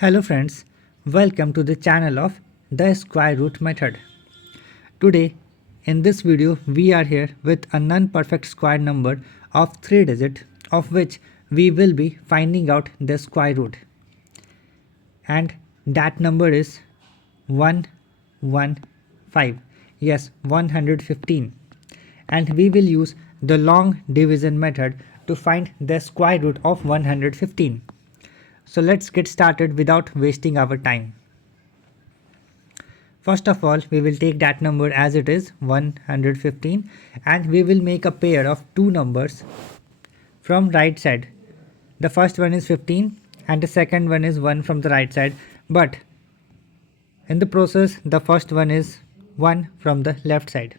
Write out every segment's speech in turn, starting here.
Hello friends, welcome to the channel of the square root method. Today in this video we are here with a non-perfect square number of 3 digits of which we will be finding out the square root, and that number is 115, yes 115, and we will use the long division method to find the square root of 115. So let's get started without wasting our time. First of all, we will take that number as it is 115, and we will make a pair of two numbers from right side. The first one is 15 and the second one is 1 from the right side, but in the process the first one is 1 from the left side,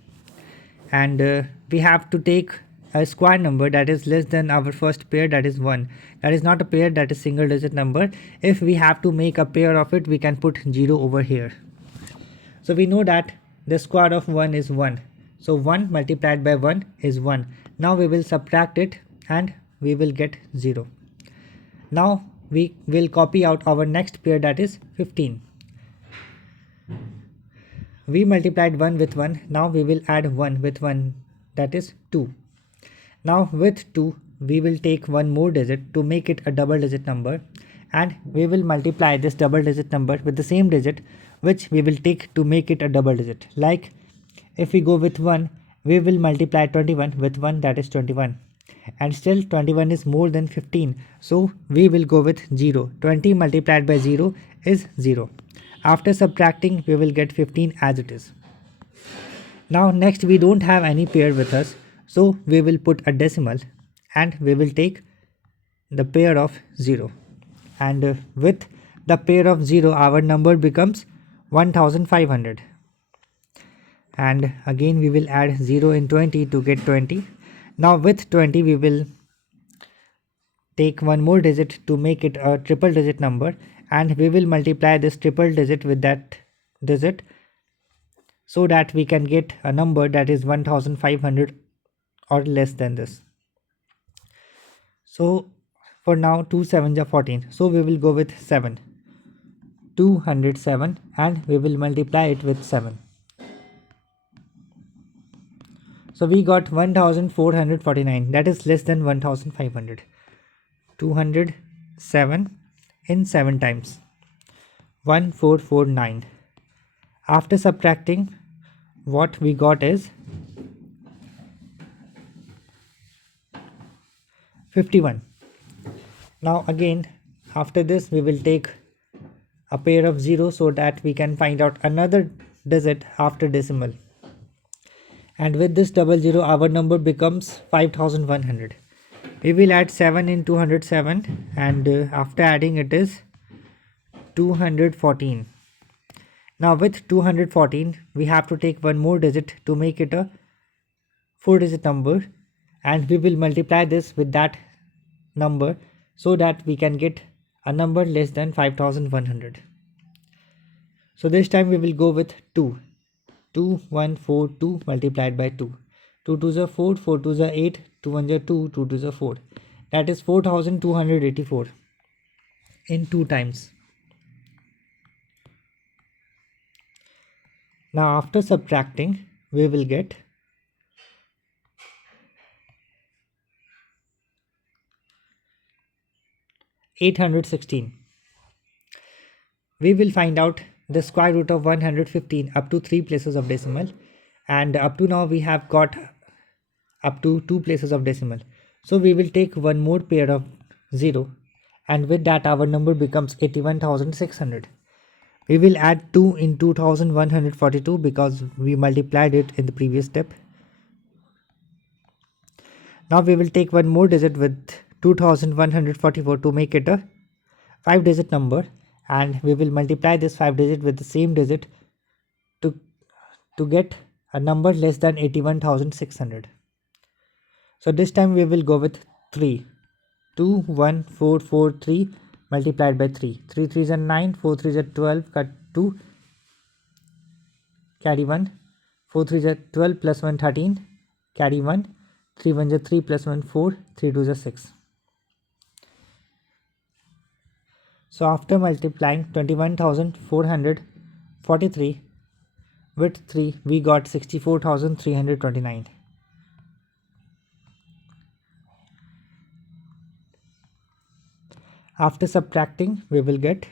and we have to take a square number that is less than our first pair, that is 1. That is not a pair, that is single digit number. If we have to make a pair of it, we can put 0 over here. So we know that the square of 1 is 1. So 1 multiplied by 1 is 1. Now we will subtract it and we will get 0. Now we will copy out our next pair, that is 15. We multiplied 1 with 1. Now we will add 1 with 1, that is 2. Now with 2 we will take one more digit to make it a double digit number, and we will multiply this double digit number with the same digit which we will take to make it a double digit. Like if we go with 1, we will multiply 21 with 1, that is 21, and still 21 is more than 15, so we will go with 0. 20 multiplied by 0 is 0. After subtracting we will get 15 as it is. Now next, we don't have any pair with us, so we will put a decimal and we will take the pair of 0, and with the pair of 0 our number becomes 1500, and again we will add 0 in 20 to get 20. Now with 20 we will take one more digit to make it a triple digit number, and we will multiply this triple digit with that digit so that we can get a number that is 1500 or less than this. So for now 2 7s are 14, so we will go with 7, 207, and we will multiply it with 7. So we got 1449, that is less than 1500. 207 in 7 times, 1449. After subtracting, what we got is 51. Now again after this we will take a pair of 0 so that we can find out another digit after decimal, and with this double 0 our number becomes 5100. We will add 7 in 207, and after adding it is 214. Now with 214 we have to take one more digit to make it a 4 digit number, and we will multiply this with that number so that we can get a number less than 5100. So this time we will go with 2. 2142 multiplied by 2. 2 2s are 4, 4 2s are 8, 2 1s are 2, 2 2s are 4. That is 4284 in 2 times. Now after subtracting we will get 816. We will find out the square root of 115 up to 3 places of decimal, and up to now we have got up to 2 places of decimal. So we will take one more pair of 0, and with that our number becomes 81600. We will add 2 in 2142 because we multiplied it in the previous step. Now we will take one more digit with 2144 to make it a 5 digit number, and we will multiply this 5 digit with the same digit to get a number less than 81600. So this time we will go with 3. 21443 multiplied by 3. 3 3s are 9, 4 3s are 12, cut 2, carry 1, 4 3s are 12 plus 1 13, carry 1, 3 1s are 3 plus 1 4, 3 2s are 6. So after multiplying 21,443 with 3, we got 64,329. After subtracting, we will get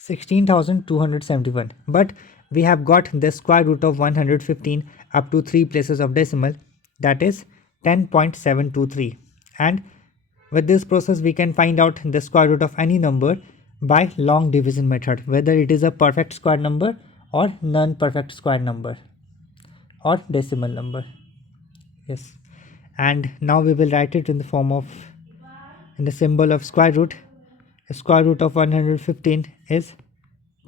16,271. But we have got the square root of 115 up to 3 places of decimal, that is 10.723. And with this process we can find out the square root of any number by long division method, whether it is a perfect square number or non-perfect square number or decimal number. Yes. And now we will write it in the form of, in the symbol of square root. The square root of 115 is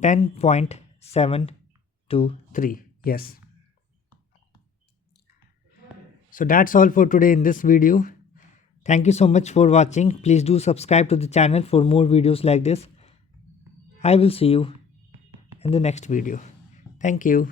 10.723. Yes. So that's all for today in this video. Thank you so much for watching. Please do subscribe to the channel for more videos like this. I will see you in the next video. Thank you.